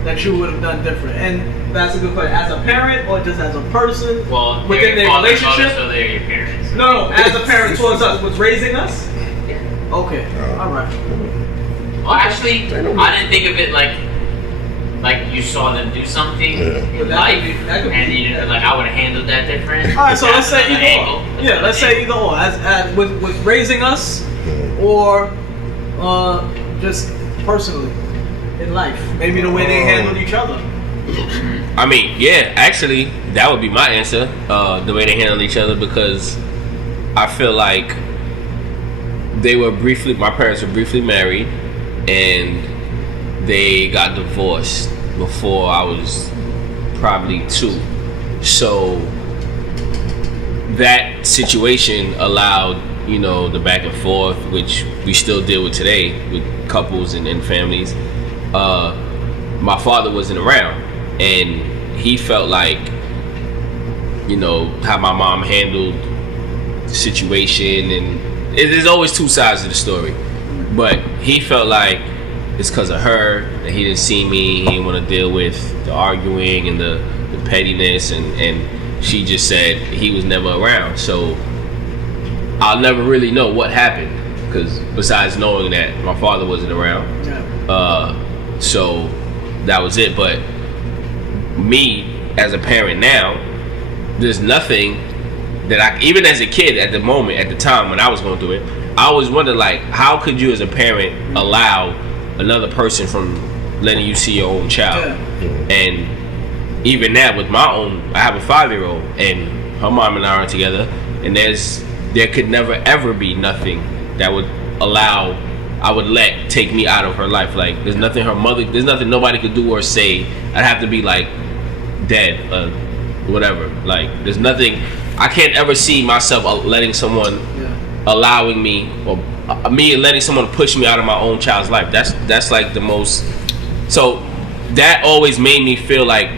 that you would have done different? And that's a good question. As a parent or just as a person? Well, within they're their your father and mother, relationship? so they're your parents. No, as a parent towards us, was raising us? Yeah. Okay, all right. Well, actually, I didn't think of it like you saw them do something Yeah. in That life, could be- that could be- and you like I would have handled that different. All right, so let's say That's another either angle. or. That's Yeah, another let's say angle. either or. As with raising us, or just personally in life. Maybe the way they handled each other. I mean, yeah, actually, that would be my answer. The way they handle each other, because I feel like my parents were briefly married, and they got divorced before I was probably 2. So that situation allowed, the back and forth, which we still deal with today with couples and families. My father wasn't around, and he felt like, how my mom handled the situation and there's always two sides of the story. But he felt like it's because of her that he didn't see me. He didn't want to deal with the arguing and the pettiness, and she just said he was never around. So I'll never really know what happened, because besides knowing that my father wasn't around, so that was it. But me as a parent now, there's nothing that I, even as a kid at the moment, at the time when I was going through it, I always wondered, like, how could you as a parent allow another person from letting you see your own child? And even now with my own, I have a 5-year-old, and her mom and I are together, and there could never ever be nothing that would allow, I would let take me out of her life. Like, there's nothing there's nothing nobody could do or say. I'd have to be like dead, whatever. Like, there's nothing. I can't ever see myself letting someone, allowing me, or me letting someone push me out of my own child's life. That's like the most. So that always made me feel like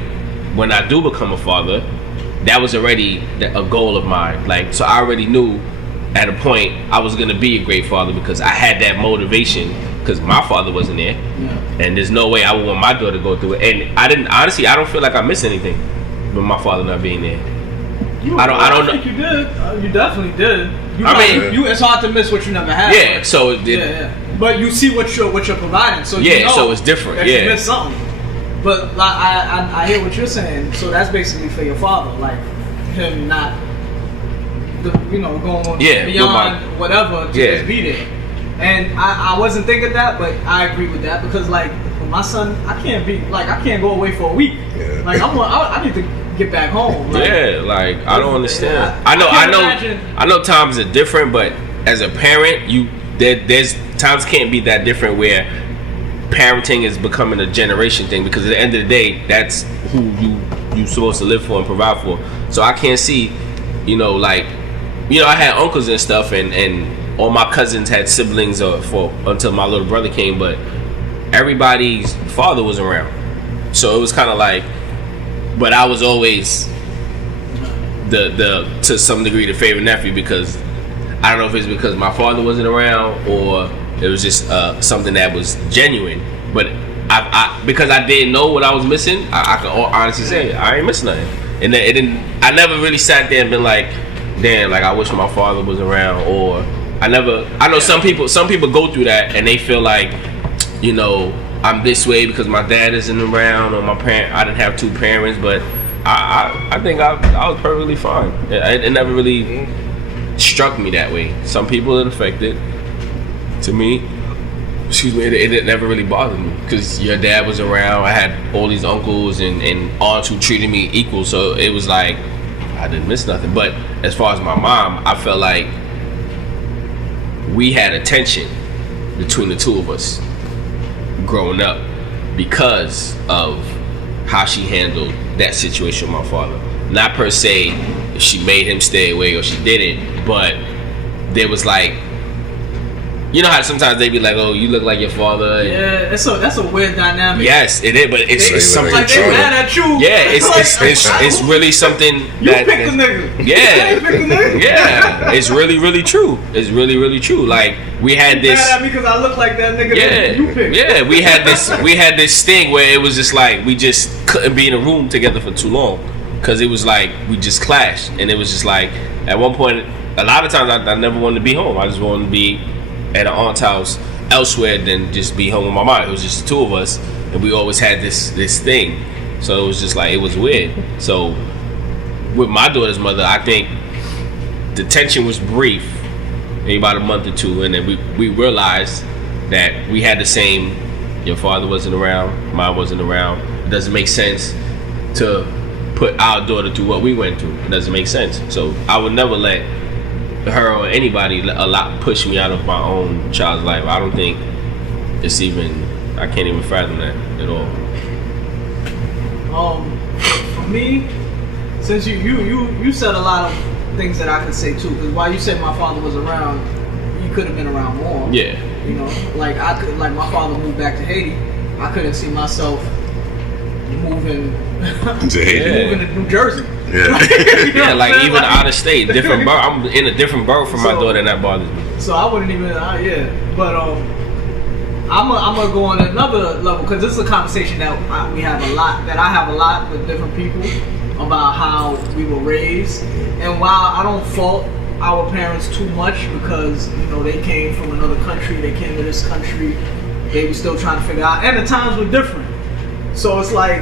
when I do become a father, that was already a goal of mine. Like, so I already knew at a point I was gonna be a great father, because I had that motivation, because my father wasn't there, and there's no way I would want my daughter to go through it. And I don't feel like I missed anything with my father not being there. I don't know. think you did. You definitely did. It's hard to miss what you never had. Yeah. So But you see what you're providing. So so it's different. That you missed something. But like, I hear what you're saying. So that's basically for your father, like him not, going beyond whatever to just be there. And I wasn't thinking that, but I agree with that, because like with my son, I can't go away for a week. Yeah. Like I need to get back home. Like, I don't understand. I know times are different, but as a parent, there's times can't be that different where parenting is becoming a generation thing, because at the end of the day, that's who you supposed to live for and provide for. So I can't see, I had uncles and stuff, and all my cousins had siblings until my little brother came, but everybody's father was around. So it was kind of like, but I was always the to some degree the favorite nephew, because I don't know if it's because my father wasn't around or it was just something that was genuine. But I because I didn't know what I was missing, I can honestly say I ain't missing nothing. And it didn't. I never really sat there and been like, damn, like I wish my father was around. Or I know some people go through that and they feel like, I'm this way because my dad isn't around, or I didn't have two parents. But I think I was perfectly fine. It never really struck me that way. Some people it affected. To me, it never really bothered me, because your dad was around. I had all these uncles and aunts who treated me equal, so it was like I didn't miss nothing. But as far as my mom, I felt like we had a tension between the two of us growing up because of how she handled that situation with my father. Not per se if she made him stay away or she didn't, but there was like, how sometimes they be like, "Oh, you look like your father." Yeah, that's a weird dynamic. Yes, it is, but it's something like true. They mad at you. Yeah, it's really something you picked the nigga. Yeah, yeah, it's really, really true. It's really, really true. Like we had this. Mad at me because I look like that nigga. Yeah, that you picked. Yeah, we had this thing where it was just like we just couldn't be in a room together for too long, because it was like we just clashed, and it was just like at one point, a lot of times I never wanted to be home. I just wanted to be at an aunt's house elsewhere than just be home with my mom. It was just the two of us, and we always had this thing. So it was just like, it was weird. So with my daughter's mother, I think the tension was brief, maybe about a month or two, and then we realized that we had the same. Your father wasn't around, mine wasn't around. It doesn't make sense to put our daughter through what we went through. It doesn't make sense. So I would never let her or anybody push me out of my own child's life. I don't think it's even, I can't even fathom that at all. For me, since you said a lot of things that I could say too, because while you said my father was around, you could have been around more. Yeah. Like my father moved back to Haiti. I couldn't see myself moving to Haiti, moving to New Jersey. Yeah. Yeah, like even out of state, different borough. I'm in a different borough from my daughter, and that bothers me. So I wouldn't even, But I'm gonna go on another level because this is a conversation that we have a lot, that I have a lot with different people about how we were raised. And while I don't fault our parents too much because, you know, they came from another country, they came to this country, they were still trying to figure out, and the times were different. So it's like,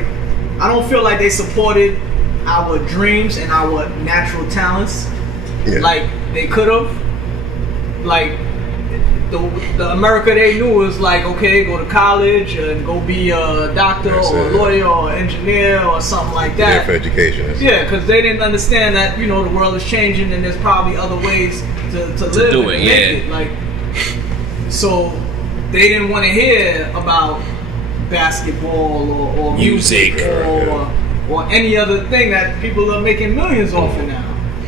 I don't feel like they supported our dreams and our natural talents like they could have. Like, the America they knew was like, okay, go to college and go be a doctor or a lawyer or an engineer or something like that. Yeah, for education. Yeah, because they didn't understand that, you know, the world is changing and there's probably other ways to live do and it, make it. Like, so they didn't want to hear about basketball or music or any other thing that people are making millions off of now.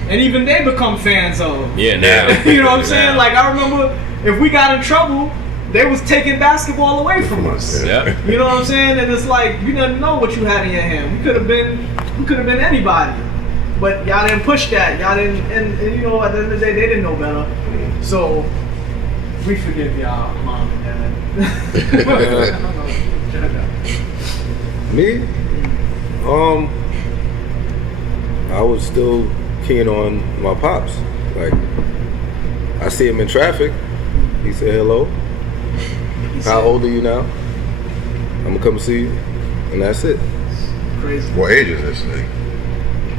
And even they become fans of. Yeah, now. You know what I'm saying? Like, I remember if we got in trouble, they was taking basketball away from us. Yeah. You know what I'm saying? And it's like, you didn't know what you had in your hand. We could have been anybody. But y'all didn't push that. Y'all didn't, and you know, at the end of the day, they didn't know better. So, we forgive y'all, mom and dad. Me? I was still keen on my pops. Like, I see him in traffic. He said hello. How old are you now? I'm gonna come see you, and that's it. Crazy. What age is this thing?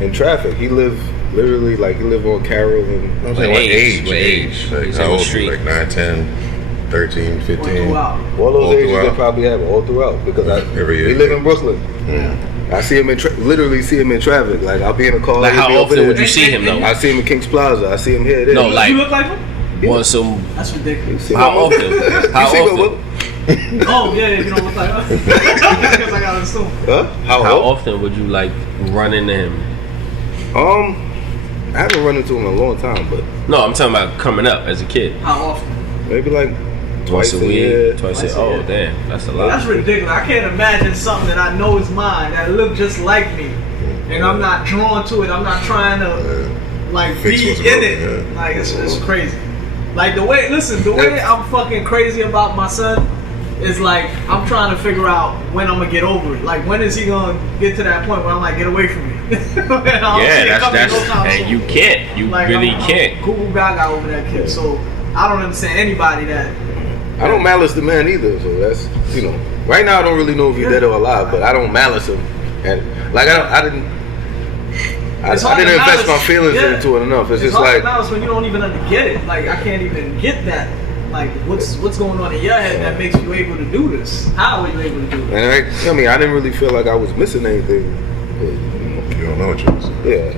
In traffic, he lived literally like he lived on Carroll and. I'm saying, what age? What age? Like, how old? Like 9, 10, 13, 15. Wow. All those All ages throughout? they probably have all throughout because Every year. we live in Brooklyn. Yeah. I see him literally see him in traffic. Like I'll be in a car. Like, he'll how be over often there. would you see him though? I see him in Kings Plaza. I see him here. There. No, like, You look like him? well, so That's ridiculous. See how him? often? How You see what- often? Oh, yeah, you don't look like us. Because I gotta assume. Huh? How often would you like run into him? I haven't run into him in a long time, but No, I'm talking about coming up as a kid. How often? maybe like Twice a week. year. Twice a Twice a Oh, year. damn, that's a lot. That's ridiculous. I can't imagine something that I know is mine, that look just like me. And I'm not drawn to it. I'm not trying to, like, Fix be what's in broken, it. yeah. Like, it's crazy. Like, the way I'm fucking crazy about my son is like, I'm trying to figure out when I'm gonna get over it. Like, when is he gonna get to that point where I'm like, get away from me? Yeah, that's and you can't. You like, really I'm can't. Google Gaga over that kid. So I don't understand anybody that. I don't malice the man either, so that's Right now, I don't really know if he's dead or alive, but I don't malice him, and like I didn't It's hard to invest malice. my feelings Yeah. into it enough. It's just hard like to malice when you don't even get it. Like, I can't even get that. Like, what's going on in your head that makes you able to do this? How are you able to do it? and I didn't really feel like I was missing anything. You don't know what you're missing. Yeah,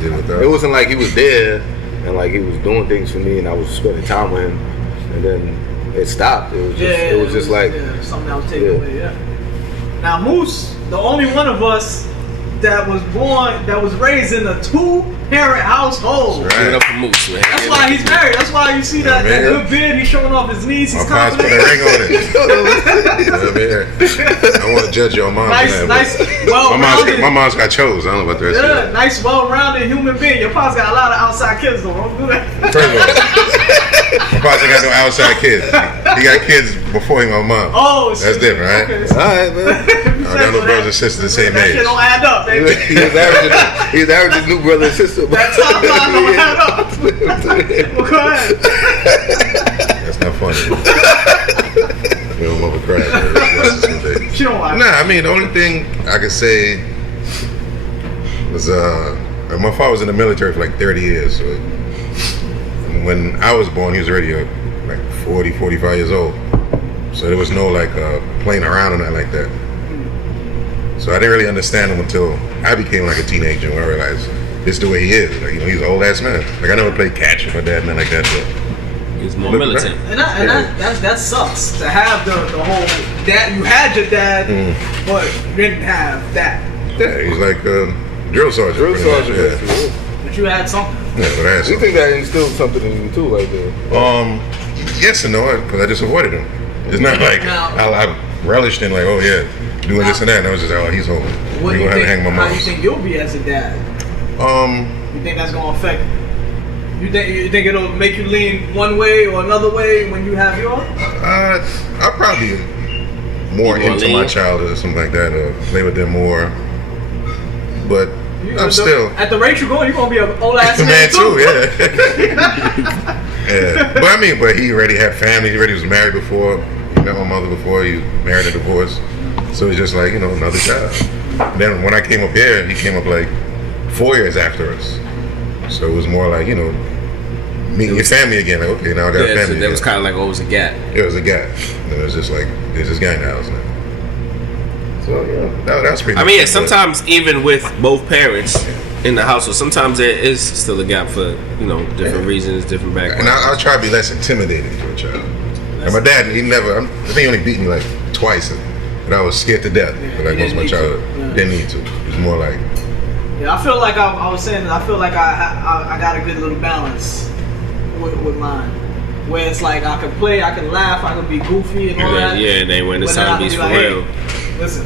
Deal with that. it wasn't like he was there and like he was doing things for me and I was spending time with him, and then it stopped. It was just like something that was taken yeah. away. Yeah. Now, Moose, the only one of us that was raised in a 2-parent household. That's Give it right. up for Moose, man. That's why he's married. That's why you see that man. good beard. He's showing off his knees. My He's pops put a confident. ring on it. You know what I mean? I want to judge your mom. Nice, for that, nice, but well-rounded. my mom's got chose. I don't know about the rest Yeah, of it. nice, well-rounded human being. Your pop's got a lot of outside kids, though. Don't do that. First of all, my pops ain't got no outside kids. He got kids before him, my mom. Oh, That's different, right? Okay, all right, man. I got no brothers and sisters the same that shit age. don't add up, baby. He was averaging new brother and sister. That timeline don't add up. Well, go ahead. That's not funny. We don't love a crack. She don't like Nah, I mean, the only thing I could say was my father was in the military for like 30 years. So when I was born, he was already like 40, 45 years old. So there was no like playing around or nothing like that. So I didn't really understand him until I became like a teenager when I realized this is the way he is. Like, he's an old ass man. Like, I never played catch with my dad, nothing like that. So. He's more Look, militant. And that sucks to have the whole dad. You had your dad, but you didn't have that. Yeah, he's like drill sergeant. Drill pretty much, sergeant, yeah. basically. But you had something. Yeah, but I had You something. think that instilled something in you too, like that? Yes and no, because I just avoided him. It's not like I relished in like, oh yeah, doing this and that. And I was just, oh, he's home. What do We you gonna have think? to hang my How do you mom. think you'll be as a dad? You think that's gonna affect You think it'll make you lean one way or another way when you have yours? I'll probably more into my childhood or something like that, or play with them more. But I'm still at the rate you're going. You're gonna be an old ass man too. Yeah. But he already had family. He already was married before. He met my mother before. He married and divorced. So it's just like another child. And then when I came up here, he came up like 4 years after us. So it was more like meeting your family again. Like, okay, now I got a family. So there was kind of like always a gap. It was a gap. It was just like there's this guy in the house now. So that's pretty. I mean, sometimes even with both parents in the household, sometimes there is still a gap for different reasons, different backgrounds. And I'll try to be less intimidating to a child. And my dad, I think he only beat me like twice, and I was scared to death. Like most of my childhood, didn't need to. It was more like. Yeah, I feel like I was saying. I feel like I got a good little balance with mine. Where it's like I can play, I can laugh, I can be goofy and all that. Yeah, and then when it's time to be for real. Listen.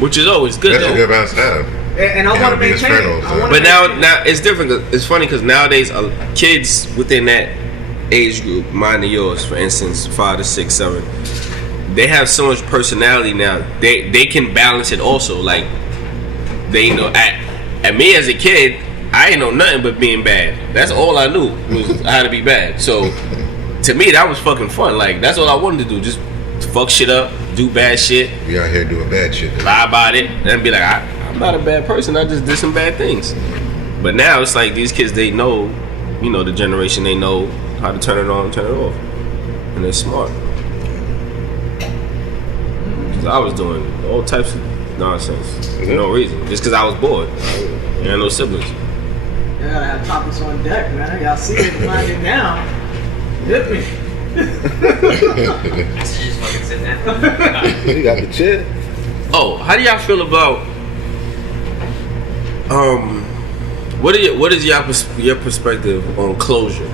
Which is always good. That's a good balance to have. And I want to maintain it. But now it's different. It's funny because nowadays kids within that age group, mine and yours, for instance, 5 to 6, 7, they have so much personality now. They can balance it also. Like they at me as a kid, I ain't know nothing but being bad. That's all I knew was how to be bad. So to me, that was fucking fun. Like that's all I wanted to do. Just fuck shit up, do bad shit. We out here doing bad shit. Lie about it, and be like, I'm not a bad person. I just did some bad things. But now it's like these kids, they know, the generation, they know how to turn it on, turn it off, and they're smart. 'Cause I was doing all types of nonsense for no reason, just because I was bored. I had no siblings. You gotta have topics on deck, man. Y'all see it, mind it down. Hit me. Just fucking sit down. You got the chair. Oh, how do y'all feel about what is your perspective on closure?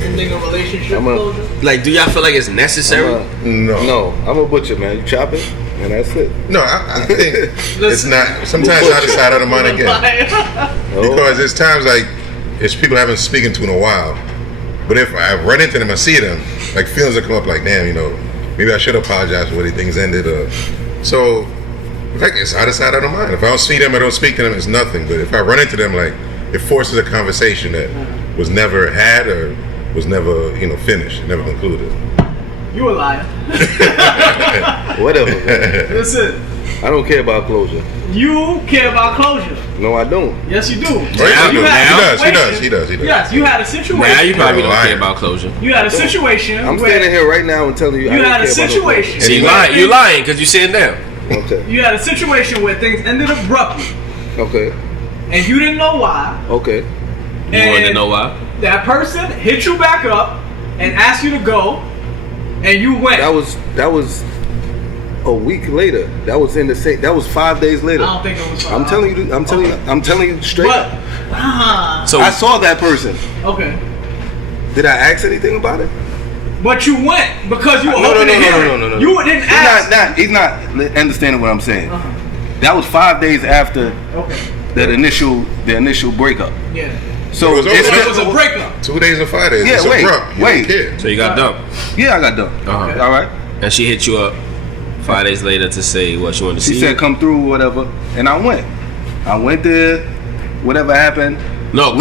Ending a relationship closure? Like, do y'all feel like it's necessary? No, I'm a butcher, man. You chop it, and that's it. No, I think it's not. Sometimes I decide out of mind again because there's times like it's people I haven't spoken to in a while. But if I run into them, I see them, like feelings will come up, like damn, maybe I should apologize for the way things ended. So, like it's out of sight, out of mind. If I don't see them, I don't speak to them. It's nothing. But if I run into them, like it forces a conversation that was never had or was never, finished, never concluded. You a liar. Whatever. Listen. I don't care about closure. You care about closure. No, I don't. Yes, you do. He does. Yes, you had a situation. Now you probably don't care about closure. You had a situation. I'm standing here right now and telling you. You had a situation. See, you lying because you sitting down. Okay. You had a situation where things ended abruptly. Okay. And you didn't know why. Okay. You wanted to know why? That person hit you back up and asked you to go, and you went. That was a week later. That was in the same. That was 5 days later. I don't think it was. I'm telling you straight up. So I saw that person. Okay. Did I ask anything about it? But you went because you were No. You didn't ask. He's not understanding what I'm saying. That was 5 days after the initial breakup. Yeah. So it was a breakup. 2 days or 5 days. Yeah, it's abrupt. wait. So you got dumped. Yeah, I got dumped. Okay. All right. And she hit you up 5 days later to say what she wanted to see. She said come through or whatever, and I went. I went there. Whatever happened. No,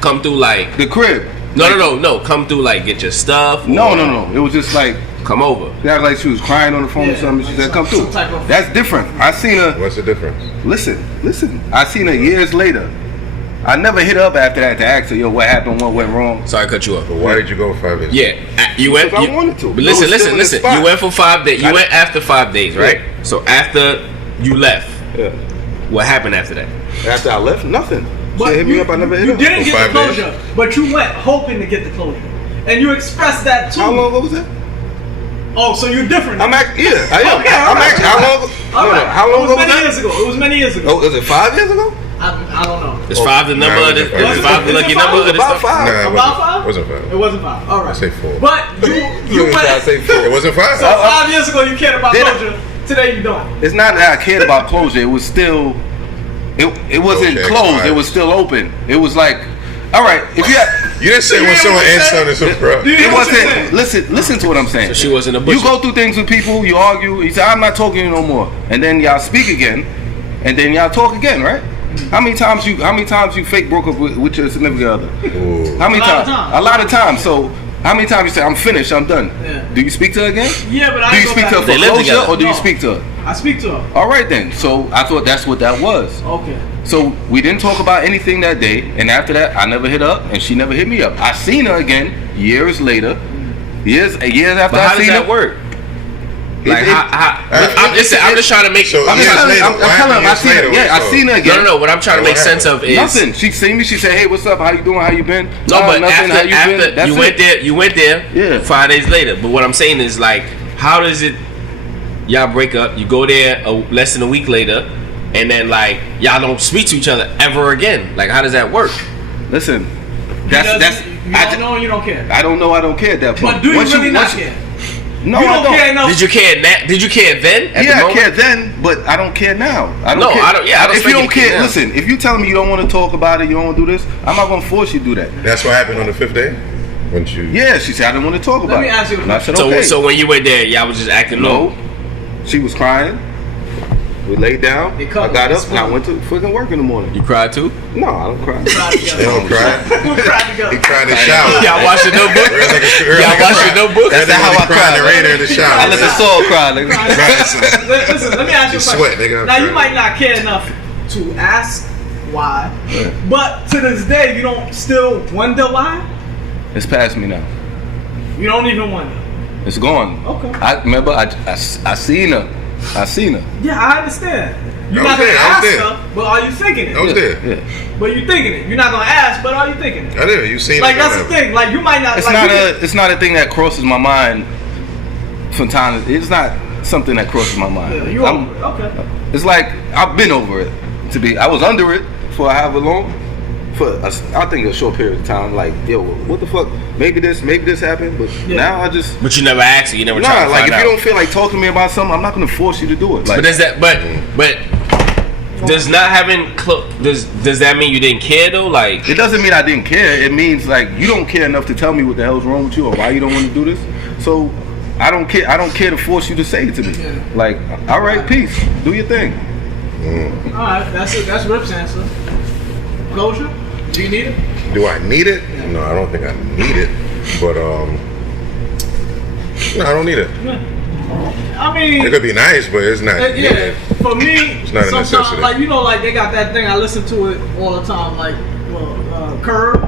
come through like the crib. No. Come through like get your stuff. No. It was just like come over. She acted like she was crying on the phone or something. She said come through. That's different. I seen her. What's the difference? Listen. I seen her years later. I never hit her up after that to ask her, what happened, what went wrong. Sorry, I cut you off. But why did you go 5 days? Yeah, you went. Because I wanted to. But listen. You went for 5 days. You went after 5 days, right? Yeah. So after you left, what happened after that? After I left, nothing. But she hit me up. I never hit her. You didn't get the 5 closure, but you went hoping to get the closure, and you expressed that too. How long ago was that? Oh, so you're different. I am. Okay, I'm actually. How long? How long ago was that? It was many years ago. Oh, was it 5 years ago? I don't know. Is 5 the number? Is 5 the lucky number? About 5. Nah, About 5? It wasn't 5. It wasn't 5. All right. I say 4. But you went. I say 4. It wasn't 5. So 5 years ago you cared about Did I? closure. Today you don't. It's not that I cared about closure. It was still it wasn't Okay, closed. fine. It was still open. It was like, all right, if you You didn't say when someone ends something, so bro. it wasn't. Listen to what I'm saying. So she wasn't a butcher. You go through things with people. You argue. You say, I'm not talking to you no more, and then y'all speak again, and then y'all talk again, right? How many times you fake broke up with your significant other? Ooh. How many A lot of times? times. A lot of times. So how many times you say I'm finished, I'm done? Yeah. Do you speak to her again? Yeah, but I Do ain't you go speak back to her to for They live closure, together. or do you No. speak to her? I speak to her. All right then. So I thought that's what that was. Okay. So we didn't talk about anything that day, and after that, I never hit her up, and she never hit me up. I seen her again years later, years after But how I does seen that her. work? Like, I'm just trying to make. So, I'm years telling later, I'm what telling happened her, I years seen her. later? Yeah, I So- seen her again. No. What I'm trying to What make sense of is Nothing. She seen me. She said, "Hey, what's up? How you doing? How you been?" No, but nothing. How after been? That's you it. went there. Yeah. 5 days later. But what I'm saying is like, how does it? Y'all break up. You go there less than a week later, and then like y'all don't speak to each other ever again. Like, how does that work? Listen, You that's don't know and you don't care. I don't know. I don't care at that point. But do you Once really not once care? No, You I don't don't. care enough. Did you care Did you care then? At the Yeah, I moment? cared then, but I don't care now. I don't No, care. I don't- yeah, I don't if you expect don't you to care care, now. listen. If you telling me you don't want to talk about it, you don't want to do this, I'm not gonna force you to do that. That's what happened on the 5th day? When you... Yeah, she said I didn't want to talk about me it. ask you a And I said So okay. so when you went there, y'all was just acting No, normal. she was crying. We laid down. They I cut got it. up and I went to freaking work in the morning. You cried too? No, I don't cry. They don't cry. We cried together. He cried in the shower. Y'all watch the notebook? Real nigga- real Y'all nigga watch cry. your notebook? That's That's how how I I cried in the cry. rain in the shower. I let the soul cry. Like, Listen, let me ask you a question. Sweat, nigga. Now you might not care enough to ask why, but to this day you don't still wonder why. it's past me now. You don't even wonder. It's gone. Okay. I remember. I seen her. I seen her. Yeah, I understand. You're I not was gonna there, I was ask there. her, but are you thinking I it? was there. Yeah. But you thinking it. You're not gonna ask, but are you thinking it? I did. You seen Like it. that's the thing. Like you might not. It's like, not you a. It's not a thing that crosses my mind. From time. It's not something that crosses my mind. Yeah, you I'm- over it. Okay. It's like I've been over it. I was under it for however long. I think a short period of time. Like, yo, what the fuck? Maybe this happened, but Yeah. now I just. But you never asked her. You never tried Nah, to like find if out. you don't feel like talking to me about something, I'm not gonna force you to do it. Like, But does that? But does not having does that mean you didn't care though? Like, it doesn't mean I didn't care. It means like you don't care enough to tell me what the hell's wrong with you or why you don't want to do this. So I don't care. I don't care to force you to say it to me. Yeah. Like, all right, peace. Do your thing. All right. That's it. That's Rip's answer. Closure. Do you need it? Do I need it? No, I don't think I need it. But no, I don't need it. I mean, It could be nice, but it's not. yeah. For me, It's not a sometimes, necessity. like you know, like they got that thing. I listen to it all the time. Like, curve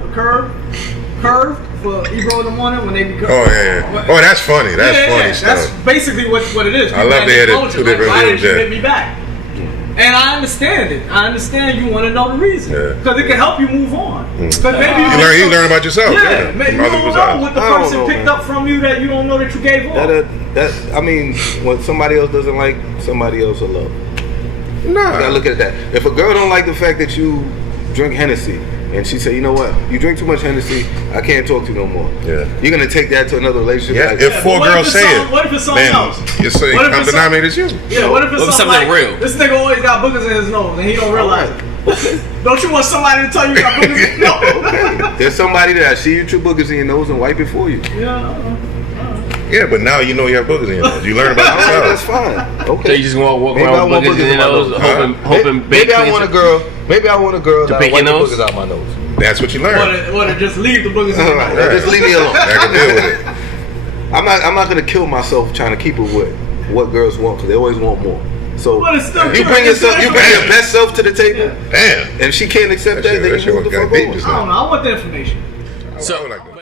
for Ebro in the morning when they be. Oh yeah. Oh, that's funny. That's funny stuff. That's basically what it is. I love People they had had it closure, two different why views, didn't you yeah. hit me back? And I understand it. I understand you want to know the reason Yeah. because it can help you move on. Because maybe You learn about yourself. Yeah, maybe you From other don't people's know eyes. what the I don't person know, picked man. up from you that you don't know that you gave off. I mean, what somebody else doesn't like, somebody else will love. You gotta Nah. look at that. If a girl don't like the fact that you drink Hennessy, and she say, you know what, you drink too much Hennessy, I can't talk to you no more. Yeah. You're gonna take that to another relationship. Yeah, like, if but four what if girls it's say some- it, what if it's something then else? you say What if come it's denominator is you. Yeah, what if it's What if something something like, real? This nigga always got boogers in his nose and he don't realize it. Don't you want somebody to tell you you got boogers in your nose? there's somebody that see you true boogers in your nose and wipe it for you. Yeah. Yeah, but now you know you have boogers in your nose. You learn about All right, that's yourself. fine. so Okay. you just want to walk Maybe I around want with boogers in boogers in your my nose, nose. hoping Maybe I baked want a cleans girl. Maybe I want a girl that pick wipe the your nose? boogers out my nose. That's what you learn. Or to just leave the boogers in All your right, nose. just leave me alone. I can deal with it. I'm not gonna kill myself trying to keep it with what girls want because they always want more. So But it's still you good. bring It's yourself, you still bring good. your best self to the table, Damn. and she can't accept That that. shit Then you move the got fuck deep on. just I don't know. I want the information. I would like that.